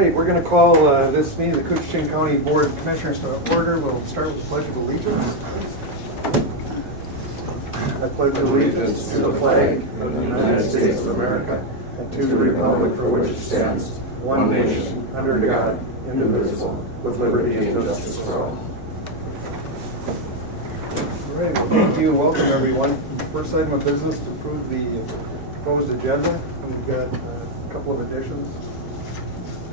right, we're going to call this meeting of the Couchiching County Board of Commissioners to order. We'll start with the Pledge of Allegiance. I pledge allegiance to the flag of the United States of America and to the republic for which it stands, one nation, under God, indivisible, with liberty and justice for all. All right, well, thank you and welcome everyone. First item of business to approve the proposed agenda. We've got a couple of additions.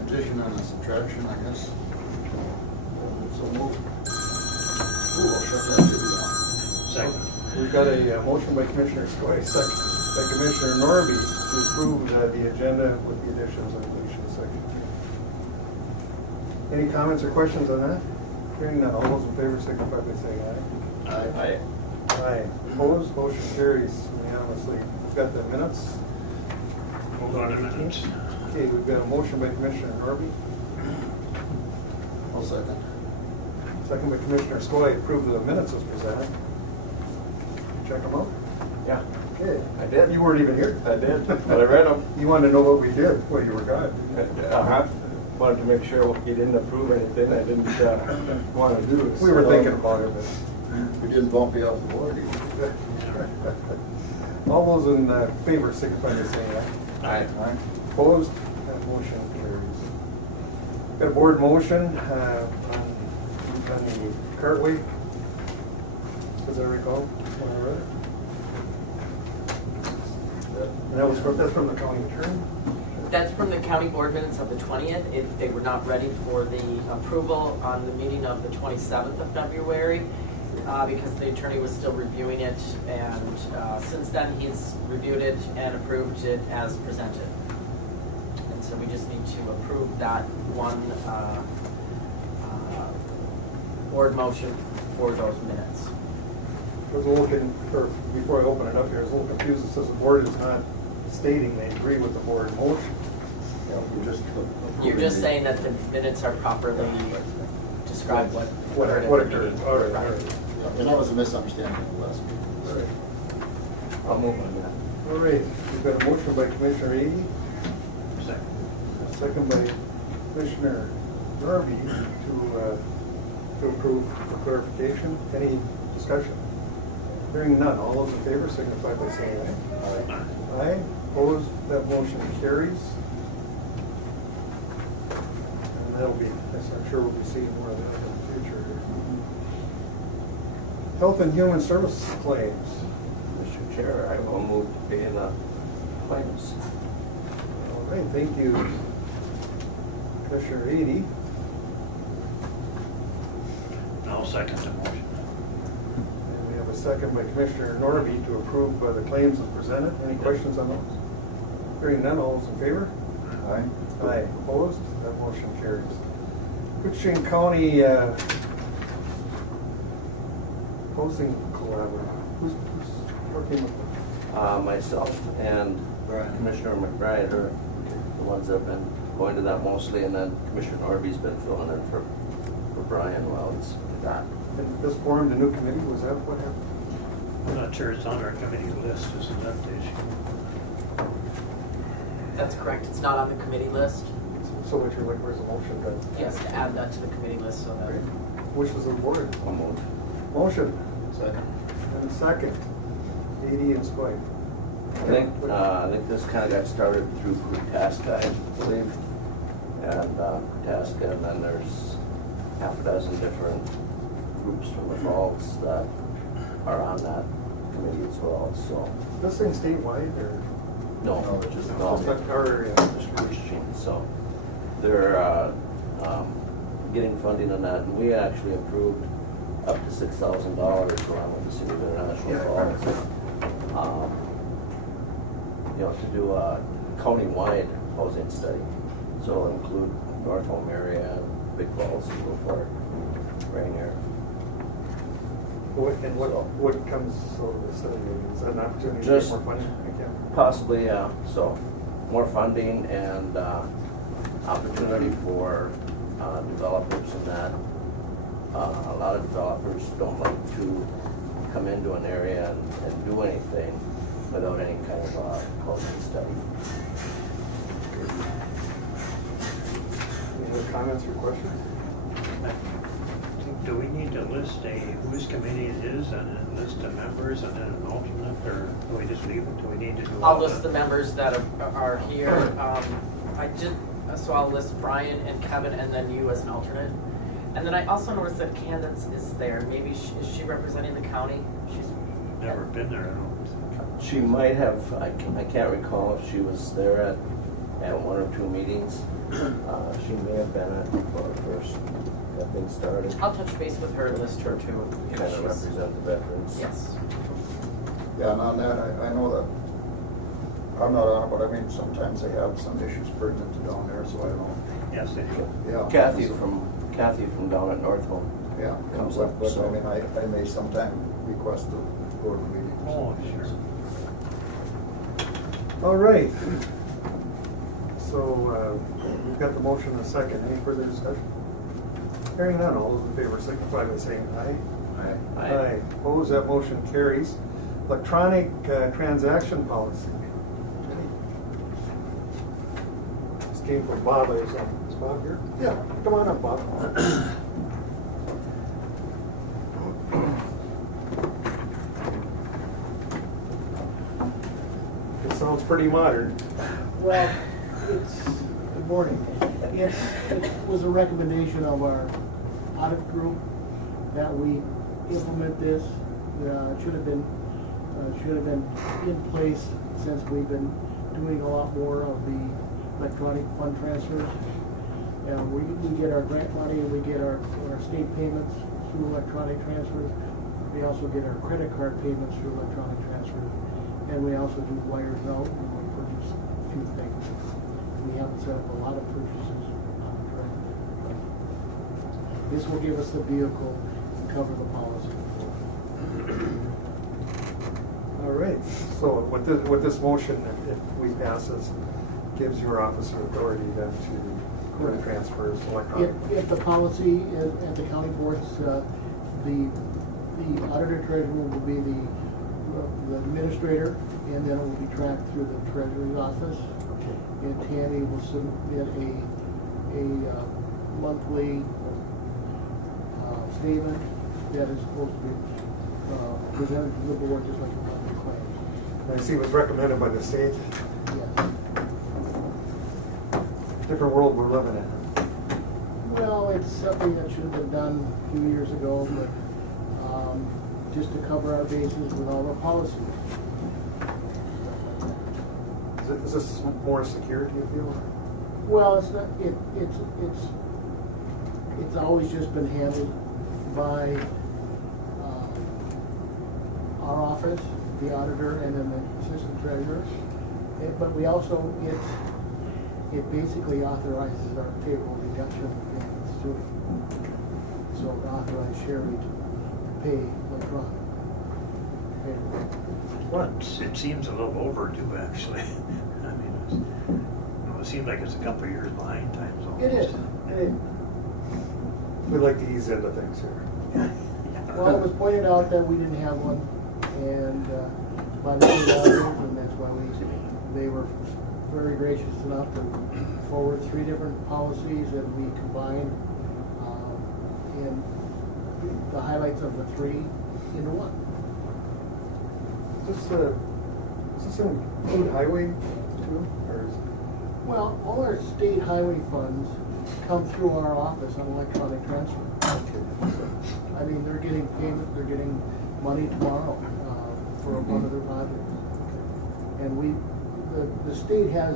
Addition and a subtraction, I guess. So move. Ooh, I'll shut that TV off. Second. We've got a motion by Commissioner Skoye, second by Commissioner Norby to approve the agenda with the additions and deletions section. Any comments or questions on that? Hearing none, all those in favor signify by saying aye. Aye. Aye. Opposed, motion carries unanimously. We've got the minutes. Hold on a minute. Okay, we've got a motion by Commissioner Norby, I'll second. second by Commissioner Skoye, approve the minutes as presented. Check them out. Yeah, Okay. I did. You weren't even here. I did, but I read them. You wanted to know what we did. Well, you were gone. Wanted to make sure he didn't approve anything I didn't want to do. We were thinking about it, We didn't bump you off the board either. but all those in favor signify by saying aye. Aye. Opposed? That motion carries. Got a board motion on the Cartway. As I recall, when I read it. And that's from the county attorney? That's from the county board minutes of the 20th. They were not ready for the approval on the meeting of the 27th of February because the attorney was still reviewing it. And since then, he's reviewed it and approved it as presented. And so we just need to approve that one board motion for those minutes. I was a little, before I open it up here, I was a little confused. It says the board is not stating they agree with the board motion. You're just saying that the minutes are properly described what What occurred. occurred. All right, all right. And that was a misunderstanding last week. All right. I'll move on that. All right, we've got a motion by Commissioner Ady, Second. a second by Commissioner Norby to approve for clarification. Any discussion? Hearing none, all those in favor signify by saying aye. Aye. Aye, opposed, that motion carries. And that'll be, I'm sure we'll be seeing more of that in the future. Health and Human Services claims. Mr. Chair, I will move to pay the claims. All right, thank you, Commissioner Ady. I'll second the motion. And we have a second by Commissioner Norby to approve the claims as presented. Any questions on those? Hearing none, all those in favor? Aye. Aye. Opposed? That motion carries. Couchiching County Housing Collaborative. Who's working with them? Myself and Commissioner McBride are the ones that have been going to that mostly, and then Commissioner Norby's been filling in for Brian while he's gone. And this formed a new committee, was that what happened? I'm not sure it's on our committee list, isn't that the issue? That's correct. It's not on the committee list. So what you're like, where's the motion then? Yes, to add that to the committee list so that. Which was the board? I'll move. Motion Second. and second. Ady and Skoye. I think this kind of got started through Tasca, I believe, and Tasca, and then there's half a dozen different groups from the Falls that are on that committee as well. So This thing statewide or? no, No, it's just no, Just our area? distribution. So they're getting funding on that, and we actually approved up to $6,000 along with the City of International Falls. To do a county-wide housing study. So it'll include North Home area, Big Falls, and so forth, Rainier. And what comes out of this study? Is that an opportunity to get Just more funding? possibly, yeah. So more funding and opportunity for developers in that. A lot of developers don't like to come into an area and do anything without any kind of housing study. other comments or questions? Do we need to list whose committee it is and then list the members and then an alternate, or do we just leave it? Do we need to do all I'll that? list the members that are here. So I'll list Brian and Kevin and then you as an alternate. And then I also noticed that Candace is there. Maybe is she representing the county? She's Never been there, I don't think. She might have, I can't recall if she was there at one or two meetings. She may have been at when it first got things started. I'll touch base with her and list her too. if Kind of she's- represent the veterans. Yes. Yeah, and on that, I know that, I'm not on it, but I mean, sometimes they have some issues pertinent to down there, so I don't know. Yes, they do. Yeah. Kathy from down at Northville. Yeah, comes but up, but so- I mean, I may sometime request to go to the meeting. Oh, sure. All right. So we've got the motion and a second. Any further discussion? Hearing none, all those in favor signify by saying aye. Aye. Opposed, that motion carries. Electronic transaction policy. This came from Bob. Is Bob here? Yeah, come on up, Bob. It sounds pretty modern. Well, good morning. It was a recommendation of our audit group that we implement this. It should have been in place since we've been doing a lot more of the electronic fund transfers. And we get our grant money and we get our state payments through electronic transfers. We also get our credit card payments through electronic transfers. And we also do wires out when we purchase a few things. We haven't set up a lot of purchases directly. This will give us the vehicle to cover the policy. All right, so with this motion, if we pass this, gives your officer authority then to transfers electronically. If the policy at the county boards, the auditor treasurer will be the administrator, and then it will be tracked through the treasurer's office. And Tammy will submit a monthly statement that is supposed to be presented to the board just like a monthly claim. I see it was recommended by the state. Yes. Different world we're living in. Well, it's something that should have been done a few years ago, but just to cover our bases with all our policies. Is this more secure, do you feel? Well, it's not, it's always just been handled by our office, the auditor, and then the assistant treasurer. But we also, it basically authorizes our payroll deduction payments too. So it authorizes Sherry to pay electronic payroll. Well, it seems a little overdue, actually. I mean, it seems like it's a couple of years behind times almost. It is. We like to ease into things here. Well, it was pointed out that we didn't have one, and by the state auditors, and that's why they were very gracious enough to forward 3 different policies that we combined, and the highlights of the 3 into one. Does this include highway too, or is? Well, all our state highway funds come through our office on electronic transfer. I mean, they're getting payment, they're getting money tomorrow for one of their projects. And the state has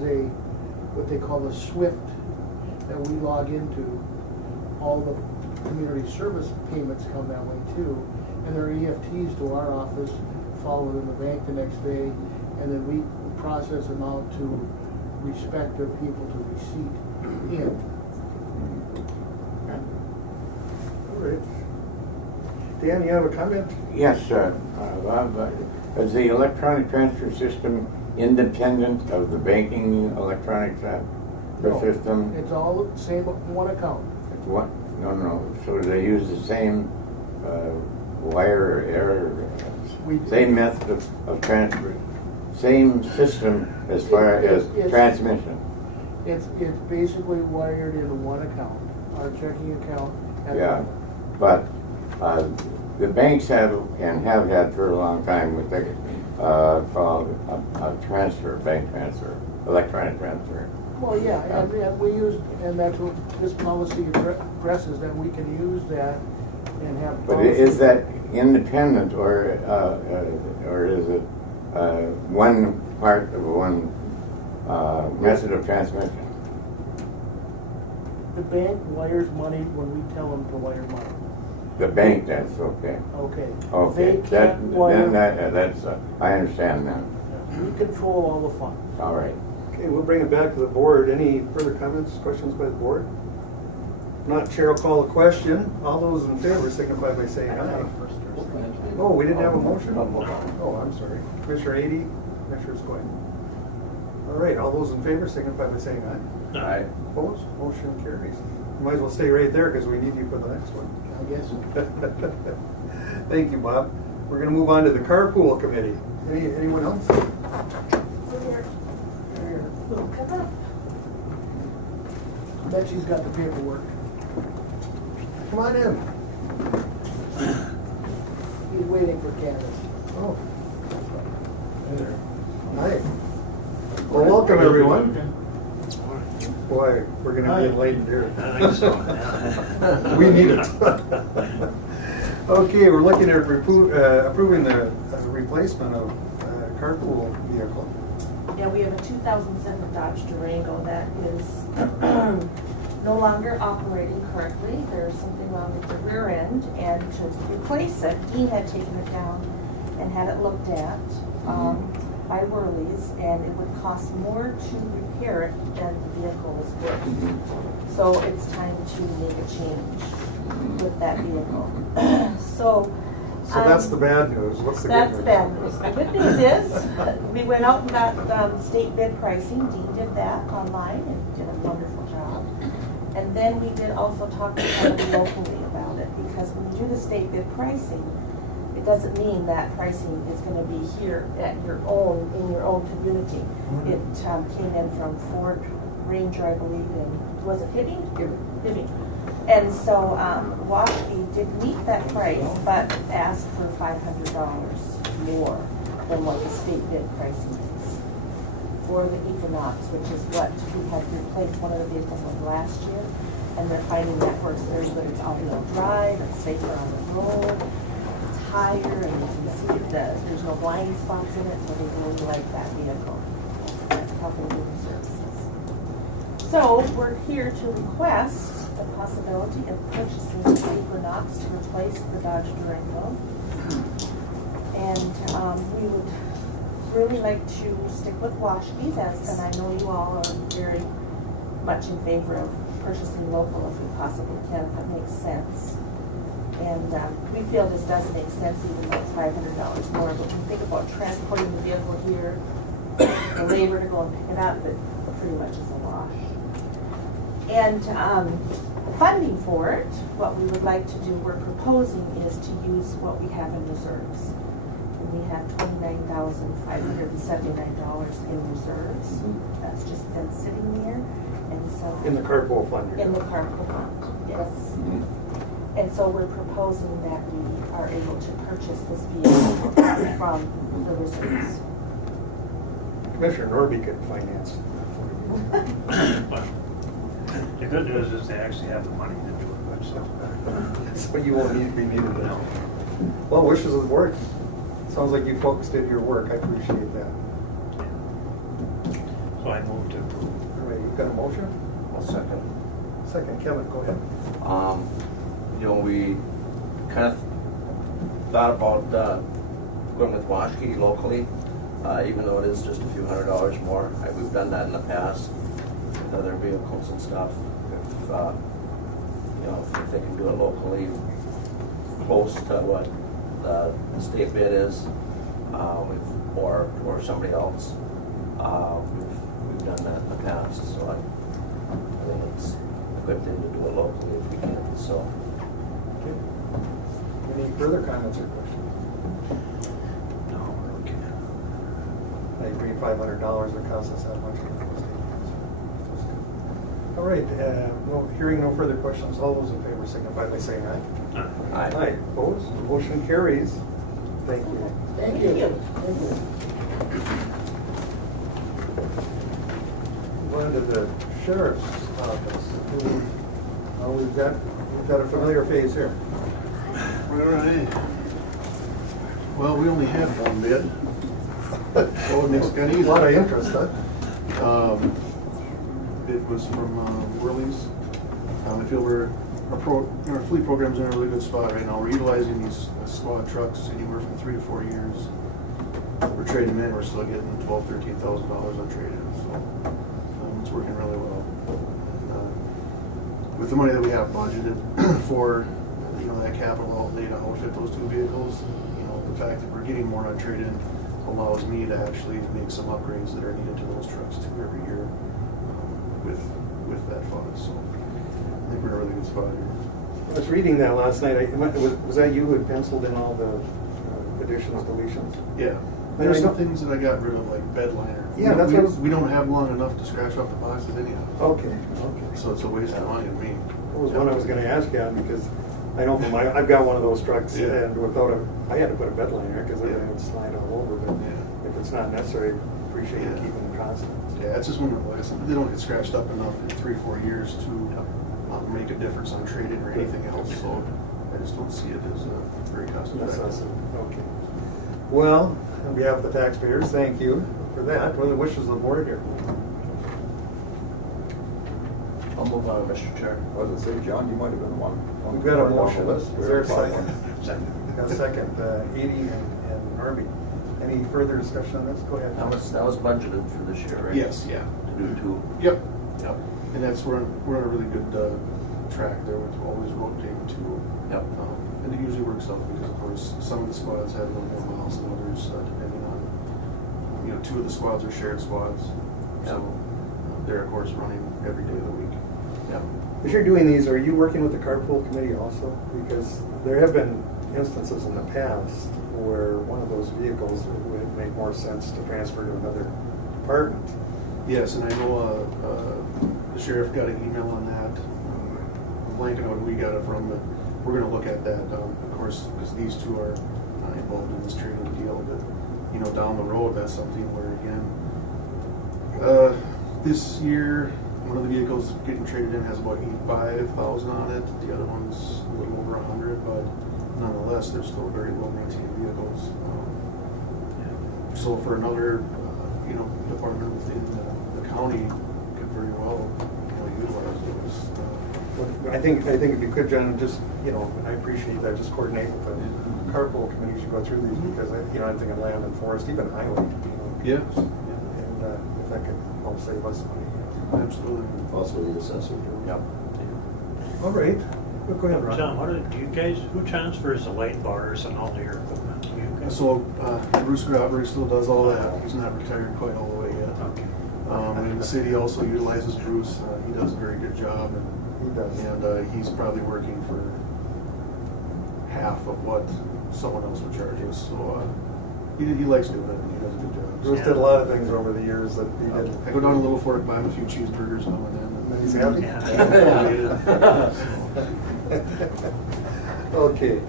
what they call a SWIFT that we log into. All the community service payments come that way too. And they're EFTs to our office, followed in the bank the next day, and then we process them out to respective people to receipt in. All right. Dan, you have a comment? Yes, sir. Bob, is the electronic transfer system independent of the banking electronic transfer No, system? It's all the same one account. It's what? No. So they use the same wire We- same method of transfer, same system as far as It's- transmission. It's basically wired into one account, our checking account. and- Yeah, but the banks have and have had for a long time what they call a transfer, bank transfer, electronic transfer. Well, yeah, and we use, and that's what this policy addresses, that we can use that and have. But is that independent or is it one part of one method of transmission? The bank wires money when we tell them to wire money. The bank, that's okay. Okay. Okay, They can't wire, that's, I understand now. we control all the funds. All right. Okay, we'll bring it back to the board. Any further comments, questions by the board? Not, Chair will call the question. All those in favor signify by saying aye. Oh, we didn't have a motion? Oh, I'm sorry. Commissioner Ady, Commissioner Skoye. All right, all those in favor signify by saying aye. Aye. Opposed? Motion carries. You might as well stay right there because we need you for the next one. I guess. Thank you, Bob. We're gonna move on to the carpool committee. Anyone else? Bet she's got the paperwork. Come on in. He's waiting for Candace. Oh. Hi. Well, welcome, everyone. Boy, we're gonna be enlightened here. I think so, yeah. We need it. Okay, we're looking at approving the replacement of carpool vehicle. Yeah, we have a 2007 Dodge Durango that is no longer operating correctly. There's something wrong with the rear end, and to replace it, Dean had taken it down and had it looked at by Worley's, and it would cost more to repair it than the vehicle was worth. So it's time to make a change with that vehicle. So that's the bad news. What's the good news? that's the bad news. The good news is, we went out and got state bid pricing. Dean did that online and did a wonderful job. And then we did also talk to somebody locally about it, because when you do the state bid pricing, it doesn't mean that pricing is gonna be here at in your own community. It came in from Ford Ranger, I believe, and was it Hibbing? Hibbing. And so, Washby did meet that price, but asked for $500 more than what the state bid pricing is for the Equinox, which is what we had replaced one of the vehicles with last year. And they're finding that works very good. It's all-wheel drive, it's safer on the road, it's higher, and you can see that there's no blind spots in it, so they really like that vehicle. That's Health and Human Services. So we're here to request the possibility of purchasing the Equinox to replace the Dodge Durango. And we would really like to stick with Washby's, and I know you all are very much in favor of purchasing local if we possibly can, if it makes sense. And we feel this does make sense, even though it's $500 more. But when you think about transporting the vehicle here, the labor to go and pick it up, it pretty much is a wash. And the funding for it, what we would like to do, we're proposing, is to use what we have in reserves. And we have $29,579 in reserves. That's just been sitting there. And so In the carpool fund. in the carpool fund, yes. And so we're proposing that we are able to purchase this vehicle from the reserves. Commissioner Norby could finance. The good news is they actually have the money to do it, but so. So you won't need to be needed No. now. Well, wishes of the board. Sounds like you folks did your work. I appreciate that. So I move to approve. All right, you've got a motion? I'll second. Second, Kevin, go ahead. We kind of thought about going with Washki locally, even though it is just a few $100s more. We've done that in the past with other vehicles and stuff. If they can do it locally, close to what the state bid is, or somebody else. We've done that in the past, so I think it's a good thing to do it locally if we can. So. Okay. Any further comments or questions? No, we're looking at. I agree, $500 would cost us that much. All right, well, hearing no further questions, all those in favor signify by saying aye. Aye. Opposed? The motion carries. Thank you. Thank you. On to the sheriff's office. We've got a familiar face here. All right. Well, we only had one bid, so it makes it kind of A easy. lot of interest, huh? Bid was from Worley's. I feel our fleet program's in a really good spot right now. We're utilizing these squad trucks anywhere from 3 to 4 years. We're trading them in, we're still getting $12,000, $13,000 on trade-in, so it's working really well. With the money that we have budgeted for, that capital outlay to outfit those 2 vehicles, the fact that we're getting more on trade-in allows me to actually make some upgrades that are needed to those trucks too every year with that fund. So I think we're in a really good spot here. I was reading that last night. Was that you who had penciled in all the additions, deletions? Yeah. There's some things that I got rid of, like bed liner. Yeah, that's what I was- we don't have long enough to scratch off the boxes anyhow. Okay. So it's a waste of money to me. That was one I was gonna ask you on, because I know I've got one of those trucks, Yeah. and I had to put a bed liner, because everything would slide all over, but Yeah. if it's not necessary, appreciate you Yeah. keeping them constant. Yeah, it's just one of the, they don't get scratched up enough in 3 or 4 years to make a difference on trade-in or anything else, so I just don't see it as very cost effective. Necessity. Okay. Well, on behalf of the taxpayers, thank you for that. What are the wishes of the board here? I'll move on, Mr. Chair. I was gonna say, John, you might have been one. We've got a motion. List. Is there a second? Second. Got a second, Edie and Norby. Any further discussion on this? Go ahead. That was budgeted for this year, right? Yes, yeah. To do 2. Yep. And that's, we're on a really good track there with always rotating 2. Yep. And it usually works out because, of course, some of the squads have a little more miles than others, depending on, 2 of the squads are shared squads. So they're, of course, running every day of the week. Yep. As you're doing these, are you working with the carpool committee also? Because there have been instances in the past where one of those vehicles would make more sense to transfer to another department. Yes, and I know the sheriff got an email on that. Blanking out who we got it from, but we're gonna look at that, of course, because these 2 are involved in this trading deal, but, down the road, that's something where, again, this year, one of the vehicles getting traded in has about 85,000 on it, the other one's a little over 100, but nonetheless, they're still very well-maintained vehicles. So for another, department within the county could very well, utilize those. I think if you could, John, just, and I appreciate that, just coordinate with the carpool committee as you go through these, because, I'm thinking land and forest, even highway, Yes. and if that could help save us money. Absolutely. Also the assessor. Yep. All right, go ahead, Ron. John, who transfers the light bars and all your equipment? You guys? So Bruce Grabber still does all that. He's not retired quite all the way yet. Okay. And the city also utilizes Bruce. He does a very good job, He does. and he's probably working for half of what someone else would charge us. So he likes doing it, and he does a good job. Bruce did a lot of things over the years that he did. I go down to Little Fork, buy him a few cheeseburgers now and then. And he's happy? Yeah. Okay.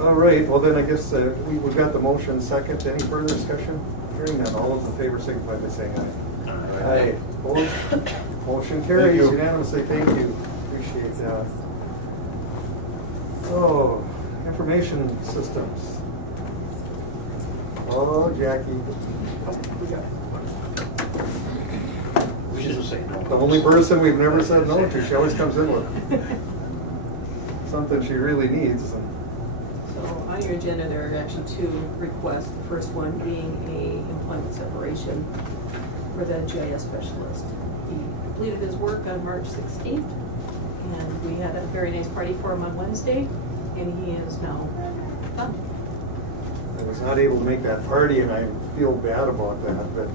All right, well then I guess we've got the motion second. Any further discussion? Hearing none, all those in favor signify by saying aye. Aye. Opposed? Motion carries you. unanimously. Thank you. Appreciate that. Oh, information systems. Oh, Jackie. We didn't say no. The only person we've never said no to. She always comes in with something she really needs. So on your agenda, there are actually 2 requests. The first one being a employment separation for the GIS specialist. He completed his work on March 16th, and we had a very nice party for him on Wednesday, and he is now done. I was not able to make that party, and I feel bad about that, but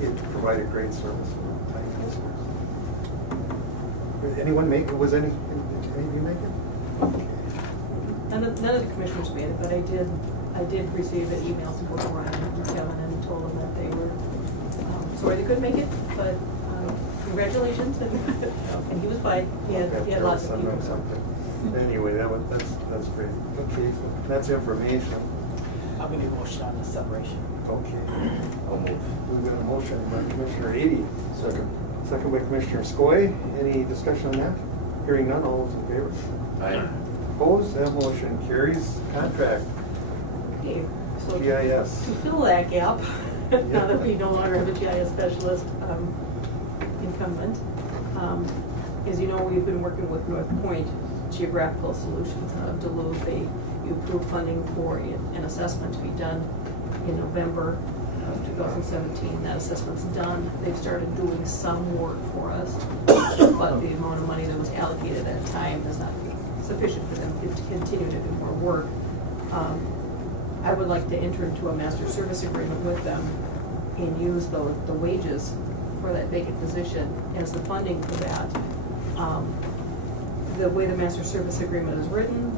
he provided great service for tiny customers. Did anyone make it? Did any of you make it? None of the commissioners made it, but I did receive an email from both Ryan and Kevin and told them that they were sorry they couldn't make it, but congratulations, and he was fine, he had lots of Send them people. something. Anyway, that's great. Okay, that's information. I'm gonna motion on the separation. Okay. I'll move. We've got a motion by Commissioner Ady, Second. second by Commissioner Skoye. Any discussion on that? Hearing none, all those in favor? Aye. Opposed? That motion carries. Contract, Okay, so GIS. to fill that gap, now that we no longer have a GIS specialist incumbent, as you know, we've been working with North Point Geographical Solutions out of Duluth. They approved funding for an assessment to be done in November of 2017. That assessment's done. They've started doing some work for us, but the amount of money that was allocated at that time is not sufficient for them to continue to do more work. I would like to enter into a master service agreement with them and use the wages for that vacant position as the funding for that. The way the master service agreement is written,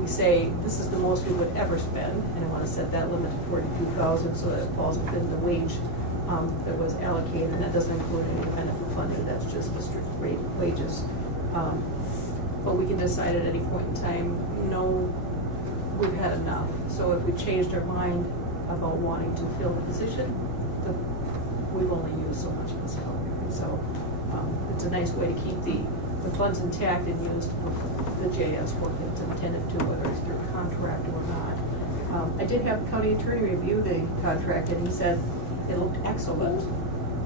we say this is the most we would ever spend, and I want to set that limit to $42,000 so that it falls within the wage that was allocated, and that doesn't include any benefit funding, that's just the strict rate wages. But we can decide at any point in time, no, we've had enough. So if we changed our mind about wanting to fill the position, we've only used so much of this salary. So it's a nice way to keep the funds intact and used for the JS work that's intended to, whether it's through contract or not. I did have the county attorney review the contract, and he said it looked excellent.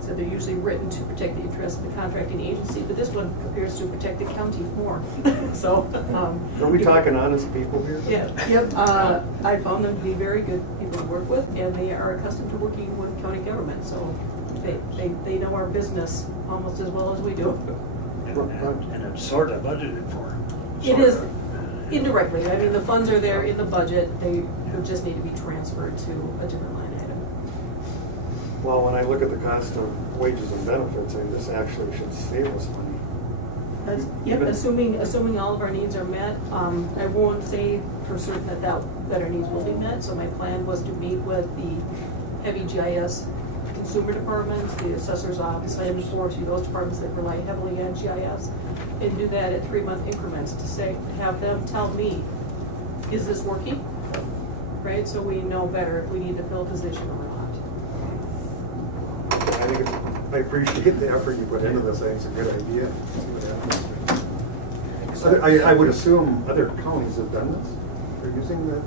So they're usually written to protect the interests of the contracting agency, but this one appears to protect the county more. So. Are we talking honest people here? Yeah, yep, I found them to be very good people to work with, and they are accustomed to working with county government, so they know our business almost as well as we do. And it's sort of budgeted for. It is indirectly, I mean, the funds are there in the budget, they would just need to be transferred to a different line item. Well, when I look at the cost of wages and benefits, I mean, this actually should save us money. Yep, assuming all of our needs are met, I won't say for certain that our needs will be met, so my plan was to meet with the heavy GIS consumer departments, the assessor's office, land and forestry, those departments that rely heavily on GIS, and do that at 3-month increments to have them tell me, is this working? Right, so we know better if we need to fill a position or not. I think I appreciate the effort you put into this. I think it's a good idea. See what happens. I would assume other counties have done this. They're using that.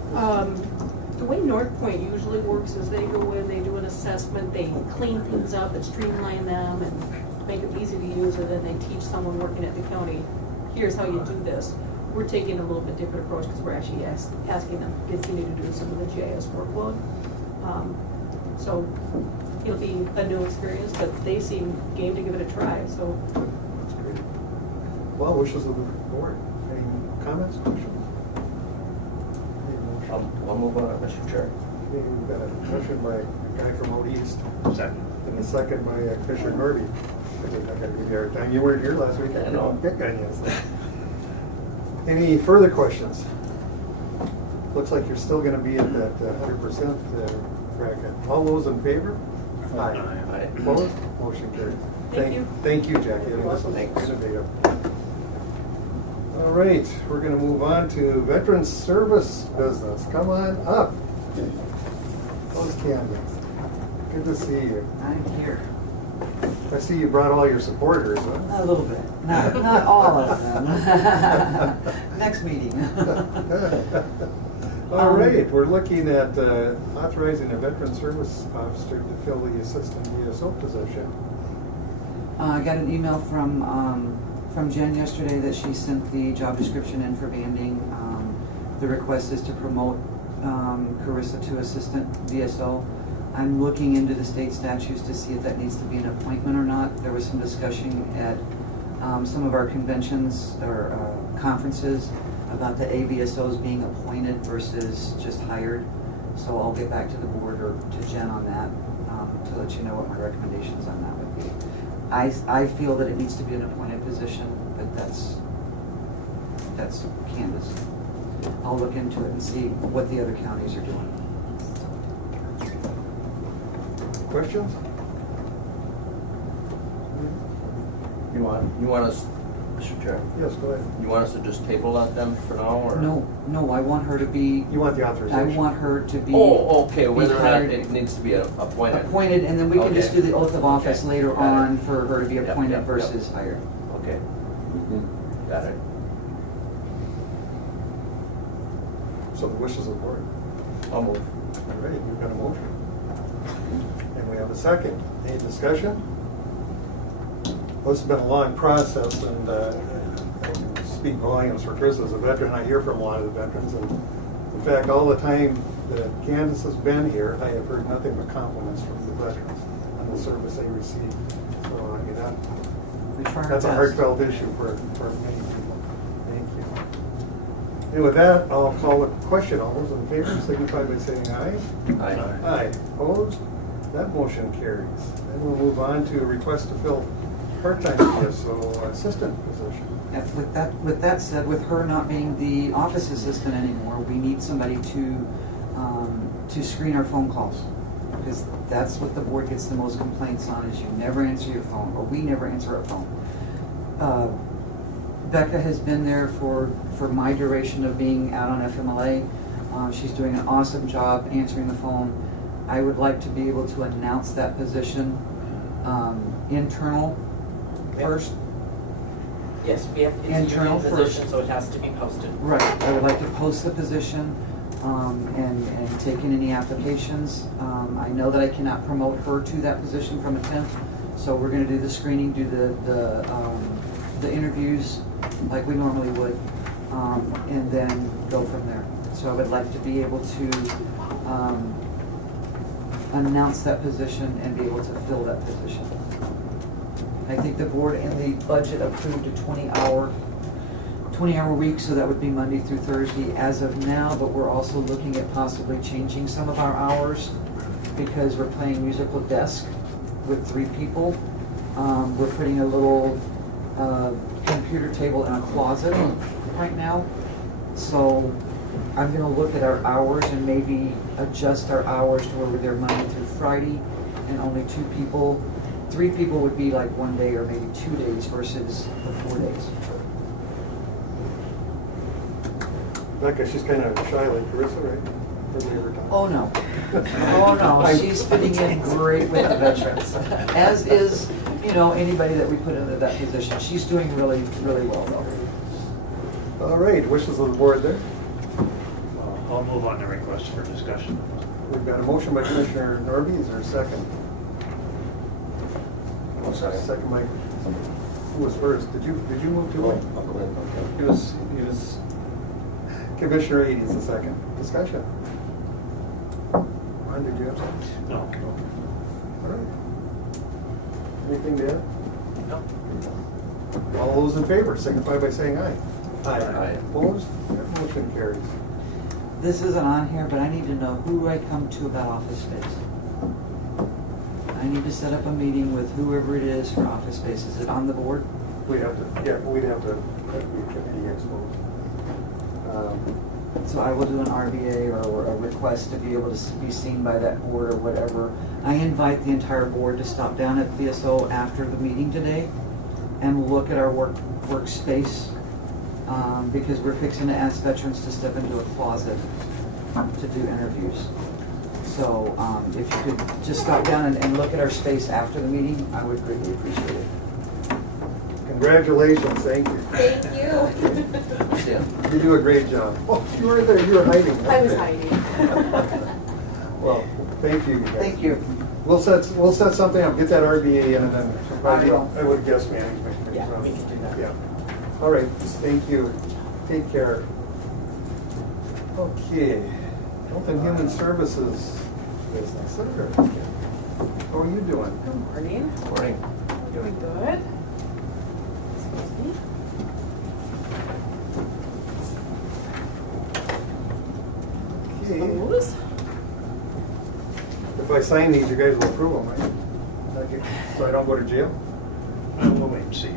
The way North Point usually works is they go in, they do an assessment, they clean things up and streamline them and make them easy to use, and then they teach someone working at the county, here's how you do this. We're taking a little bit different approach because we're actually asking them to continue to do some of the GIS workload. So it'll be a new experience, but they seem game to give it a try, so. That's great. Well, wishes of the board. Any comments, questions? I'll move on, Mr. Chair. Okay, we've got a motion by a guy from out east, Second. and a second by Commissioner Norby. I gotta give you a hard time. You weren't here last week. I know. Pick on you. So. Any further questions? Looks like you're still gonna be at that 100% bracket. All those in favor? Aye. Aye. Opposed? Motion carried. Thank you. Thank you, Jackie. I mean, this was Thanks. innovative. All right, we're gonna move on to veteran service business. Come on up. Those candidates. Good to see you. I'm here. I see you brought all your supporters, huh? A little bit. Not all of them. Next meeting. All right, we're looking at authorizing a veteran service officer to fill the assistant DSO position. I got an email from Jen yesterday that she sent the job description in for banding. The request is to promote Carissa to assistant DSO. I'm looking into the state statutes to see if that needs to be an appointment or not. There was some discussion at some of our conventions or conferences about the AVSOs being appointed versus just hired. So I'll get back to the board or to Jen on that to let you know what my recommendations on that would be. I feel that it needs to be an appointed position, but that's Candace. I'll look into it and see what the other counties are doing. Questions? You want us, Mr. Chair, Yes, go ahead. you want us to just table that then for now, or? No, I want her to be, You want the I authorization? want her to be. Oh, okay, whether or not hired- it needs to be appointed. Appointed, and then we can just Okay. do the oath of office Okay. later Got it. on for her to be Yep, appointed yep, yep. versus hired. Okay, got it. So the wishes of the board. I'll move. All right, we've got a motion. And we have a second. Any discussion? Well, this has been a long process, and I can speak volumes for Chris as a veteran. I hear from a lot of the veterans, and in fact, all the time that Candace has been here, I have heard nothing but compliments from the veterans on the service they receive. So, We try our that's a best. heartfelt issue for many people. Thank you. And with that, I'll call a question. All those in favor signify by saying aye. Aye. Aye. Opposed? That motion carries. Then we'll move on to a request to fill part-time PSO assistant position. With that said, with her not being the office assistant anymore, we need somebody to screen our phone calls. Because that's what the board gets the most complaints on, is you never answer your phone, or we never answer our phone. Becca has been there for my duration of being out on FMLA. She's doing an awesome job answering the phone. I would like to be able to announce that position internal first. Yes, we have, it's a Internal union first. position, so it has to be posted. Right, I would like to post the position and take in any applications. I know that I cannot promote her to that position from a temp, so we're gonna do the screening, do the interviews like we normally would, and then go from there. So I would like to be able to announce that position and be able to fill that position. I think the board in the budget approved a 20-hour week, so that would be Monday through Thursday as of now, but we're also looking at possibly changing some of our hours because we're playing musical desk with 3 people. We're putting a little computer table in a closet right now. So I'm gonna look at our hours and maybe adjust our hours to where we're there Monday through Friday and only 2 people. 3 people would be like 1 day or maybe 2 days versus the 4 days. Becca, she's kind of shy like Carissa, right? Hardly ever talks. Oh, no. Oh, no, she's fitting in great with the veterans, as is, anybody that we put into that position. She's doing really, really well though. All right, wishes of the board there. I'll move on to request for discussion. We've got a motion by Commissioner Norby. Is there a second? Second by, who was first? Did you move to it? It was Commissioner Ady is the second. Discussion. Ron, did you have something? No. All right. Anything to add? No. All those in favor signify by saying aye. Aye. Opposed? That motion carries. This isn't on here, but I need to know who I come to about office space. I need to set up a meeting with whoever it is for office space. Is it on the board? We'd have to, we'd have to, that'd be a committee, I suppose. So I will do an RBA or a request to be able to be seen by that board or whatever. I invite the entire board to stop down at PSO after the meeting today and look at our workspace, because we're fixing to ask veterans to step into a closet to do interviews. So if you could just stop down and look at our space after the meeting, I would greatly appreciate it. Congratulations, thank you. Thank you. Yeah. You do a great job. Oh, you were there, you were hiding. I was hiding. Well, thank you. guys. Thank you. We'll set something up, get that RBA in, and then I will. I would guess management. Yeah, so, we can do that. Yeah. All right, thank you. Take care. Okay, Health and Human Services business. Senator, how are you doing? Good morning. Morning. Doing good. Excuse me. Okay. Those. If I sign these, you guys will approve them, right? Okay, so I don't go to jail? We'll wait and see.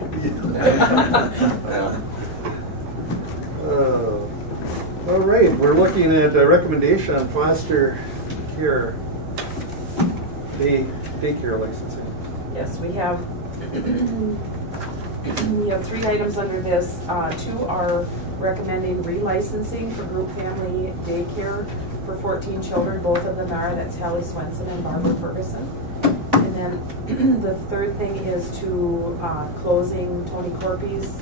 All right, we're looking at a recommendation on foster care daycare licensing. Yes, we have We have 3 items under this. 2 are recommending relicensing for group family daycare for 14 children. Both of them are, that's Hallie Swenson and Barbara Ferguson. And then the third thing is to closing Tony Corby's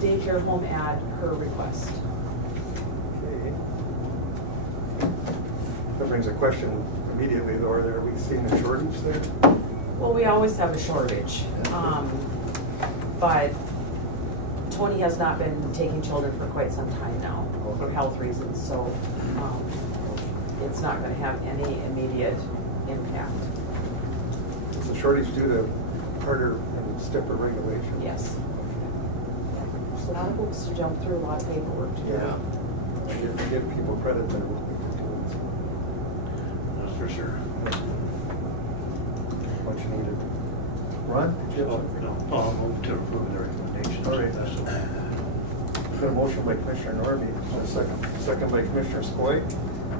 daycare home at her request. Okay. That brings a question immediately, though. Are we seeing a shortage there? Well, we always have a shortage, but Tony has not been taking children for quite some time now for health reasons, so it's not going to have any immediate impact. Is the shortage due to harder and stiffer regulation? Yes. There's a lot of hoops to jump through, a lot of paperwork to do. Yeah. I give people credit that work with their teams. That's for sure. Much needed. Ron? Did you have something? No, I'll move to approve the recommendations. All right. That's okay. Got a motion by Commissioner Norby, a second by Commissioner Skoye.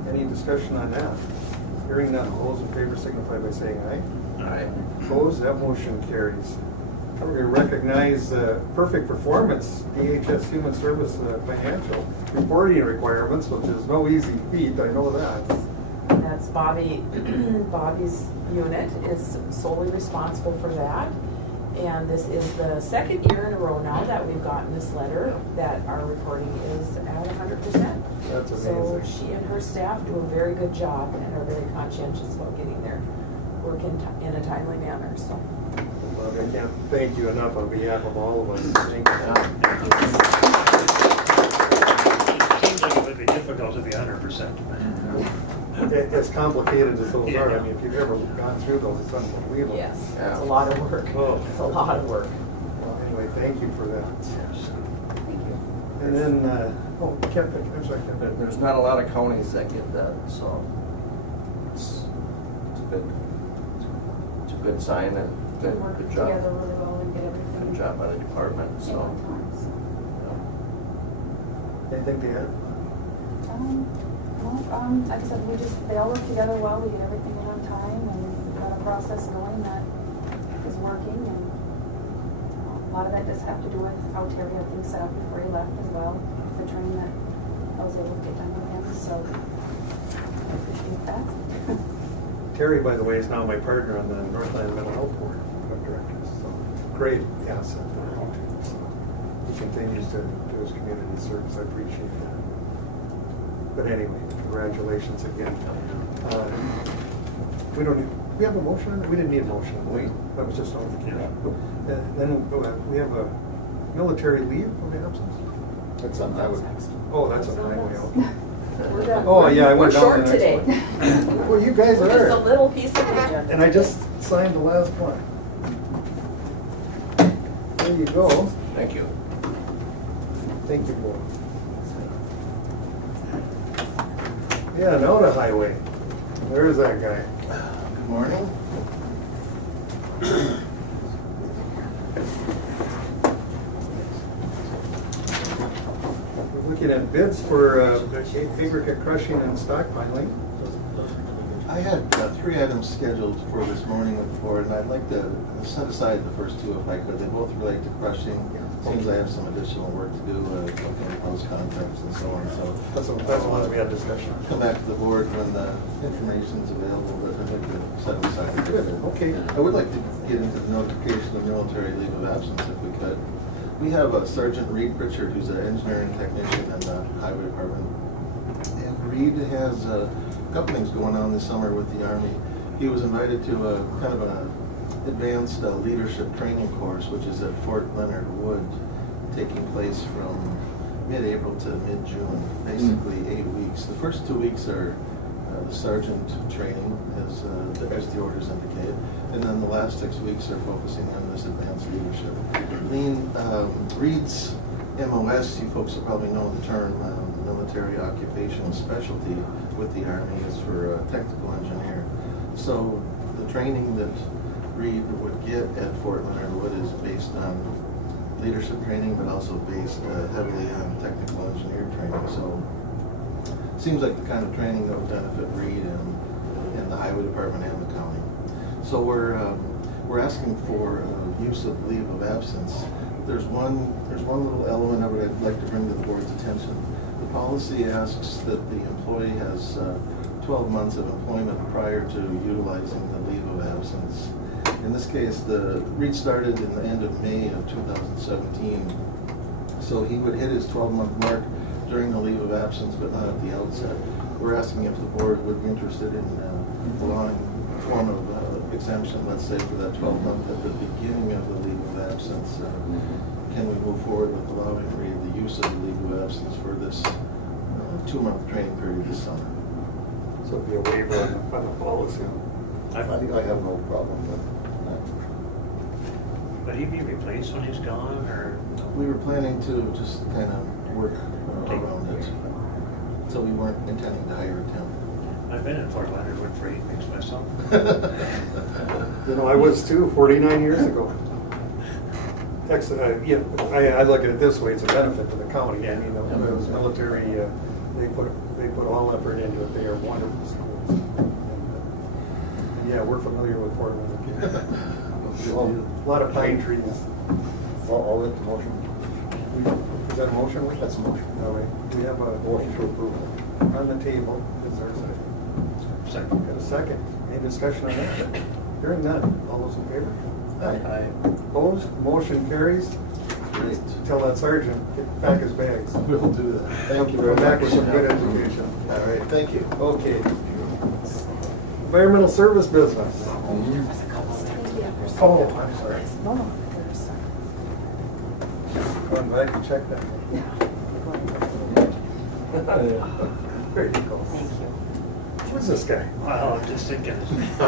Any discussion on that? Hearing none, all those in favor signify by saying aye. Aye. Opposed, that motion carries. We recognize perfect performance, DHS Human Service financial reporting requirements, which is no easy feat, I know that. That's Bobby's unit is solely responsible for that. And this is the second year in a row now that we've gotten this letter that our reporting is at 100%. That's So amazing. she and her staff do a very good job and are very conscientious about getting their work in a timely manner, so. Well, I can't thank you enough on behalf of all of us. Thank It seems like it would be difficult to be 100%. you. As complicated as those are, I mean, if you've ever gone through those, it's unbelievable. Yes, it's a lot of work. Oh. It's a lot of work. Well, anyway, thank you for that. Yes. And then, Kevin, I'm sorry, Kevin. There's not a lot of counties that get that, so it's good. It's a good sign and We good, work good together job. really well and get everything. Good job by the department, in so. on time, so. Anything to add? Like I said, they all work together well, we get everything in on time, and we've got a process going that is working, and a lot of that does have to do with how Terry had things set up before he left as well, the training that I was able to get done with him, so I appreciate that. Terry, by the way, is now my partner on the Northland Mental Health Board of Directors, so great asset for our team. So he continues to do his community service, I appreciate that. But anyway, congratulations again. We have a motion on it? We didn't need a motion. That was just notification. And then we have a military leave of absence? That's something I would. Oh, that's a highway, okay. We're done. Oh, yeah, I We're went down short the next today. one. Well, you guys Just a are. little piece of the agenda. And I just signed the last one. There you go. Thank you. Thank you, both. Yeah, now the highway. Where is that guy? Good morning. We're looking at bids for aggregate crushing and stockpiling. I had 3 items scheduled for this morning with the board, and I'd like to set aside the first 2 if I could. They both relate to crushing. Seems I have some additional work to do, looking at those contracts and so on, so. That's the ones we had discussion on. Come back to the board when the information's available, but I'd like to set it aside. Good, okay. I would like to get into the notification of military leave of absence if we could. We have Sergeant Reed Pritchard, who's an engineering technician in the highway department. And Reed has a couple things going on this summer with the Army. He was invited to a kind of an advanced leadership training course, which is at Fort Leonard Wood, taking place from mid-April to mid-June, basically 8 weeks. The first 2 weeks are the sergeant training, as the orders indicate, and then the last 6 weeks are focusing on this advanced leadership. Reed's MOS, you folks will probably know the term, military occupational specialty with the Army, is for a technical engineer. So the training that Reed would get at Fort Leonard Wood is based on leadership training, but also based heavily on technical engineer training. So seems like the kind of training that would benefit Reed and the highway department and the county. So we're asking for use of leave of absence there's one little element of it I'd like to bring to the board's attention. The policy asks that the employee has 12 months of employment prior to utilizing the leave of absence. In this case, the REIT started in the end of May of 2017, so he would hit his 12-month mark during the leave of absence, but not at the outset. We're asking if the board would be interested in allowing a form of exemption, let's say, for that 12-month at the beginning of the leave of absence. Can we move forward with allowing the use of the leave of absence for this 2-month training period this summer? So it'd be a waiver on the policy. I think I have no problem with Would he be replaced when he's gone, or? We were planning to just kind of work around it. So we weren't intending to hire a temp. I've been in Fort Leonard Wood for 8 weeks myself. You know, I was too, 49 years ago. Yeah, I look at it this way, it's a benefit to the county. I mean, the military, they put all effort into it. They are wonderful schools. And, yeah, we're familiar with Fort Leonard. A lot of pine trees. I'll let the motion. Is that a motion? That's a motion. All right. We have a Motion to approve. on the table. Is there a second? Second. Got a second. Any discussion on that? Hearing none. All those in favor? Aye. Opposed? Motion carries. Great. Tell that sergeant, get back his bags. We'll do that. Thank you very Come much. back with some good education. All right, thank you. Okay. Environmental service business. Oh, I'm sorry. No, no. Going back and check that. There you go. Thank you. Who's this guy? Well, I'm just thinking. I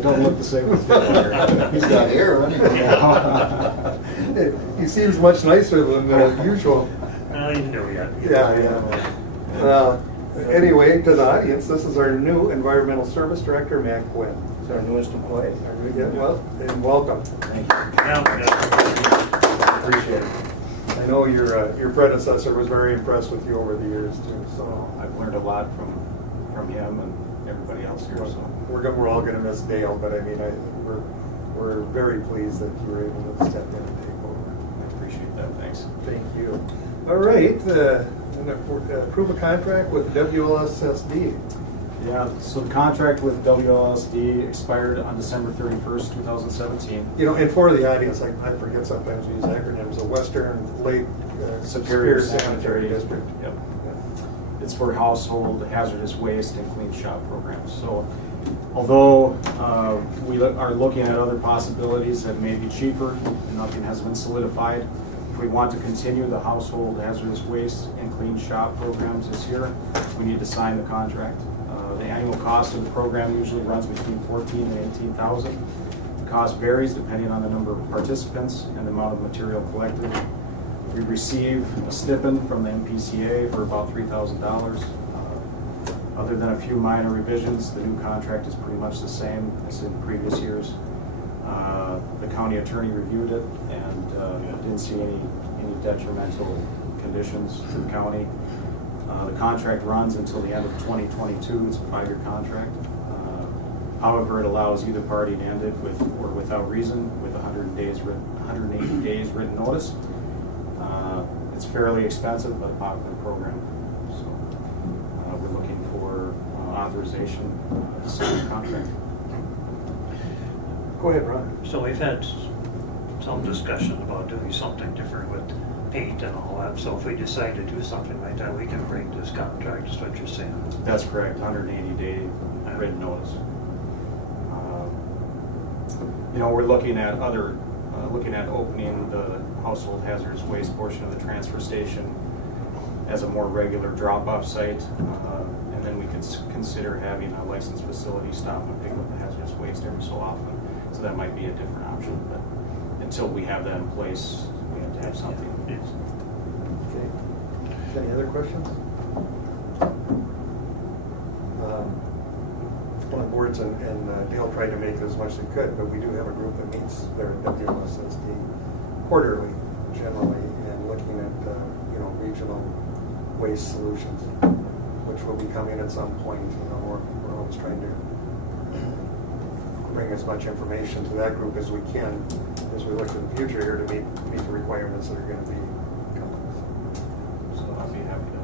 don't look the same as he's got hair, anyway. He seems much nicer than usual. You know yet. Yeah. Anyway, to the audience, this is our new environmental service director, Matt Quinn. He's our newest employee. Well, and welcome. Thank you. Appreciate it. I know your predecessor was very impressed with you over the years too. So I've learned a lot from him and everybody else here. So we're all going to miss Dale, but I mean, we're very pleased that you were able to step in and take over. I appreciate that. Thanks. Thank you. All right, approve a contract with WLSSD. Yeah. So the contract with WLSD expired on December 31st, 2017. You know, and for the audience, I forget sometimes we use acronyms. The Western Lake Superior Sanitary District. Yep. It's for household hazardous waste and clean shop programs. So although we are looking at other possibilities that may be cheaper, and nothing has been solidified, if we want to continue the household hazardous waste and clean shop programs this year, we need to sign the contract. The annual cost of the program usually runs between $14,000 and $18,000. The cost varies depending on the number of participants and the amount of material collected. We receive a stipend from the MPCA for about $3,000. Other than a few minor revisions, the new contract is pretty much the same as in previous years. The county attorney reviewed it and didn't see any detrimental conditions to the county. The contract runs until the end of 2022. It's a 5-year contract. However, it allows either party to end it with or without reason with 180 days written notice. It's fairly expensive, but a popular program. So we're looking for authorization to sign the contract. Go ahead, Ron. So we've had some discussion about doing something different with paint and all that. So if we decide to do something like that, we can break this contract, is what you're saying. That's correct, 180-day written notice. You know, we're looking at opening the household hazardous waste portion of the transfer station as a more regular drop-off site, and then we could consider having a licensed facility stop and pick up the hazardous waste every so often. So that might be a different option, but until we have that in place, we have to have something. Okay. Any other questions? One of the boards and Dale tried to make it as much as they could, but we do have a group that meets there at WLSSD quarterly, generally, and looking at regional waste solutions, which will be coming at some point. You know, we're always trying to bring as much information to that group as we can, as we look to the future here to meet the requirements that are gonna be coming. So I'll be happy to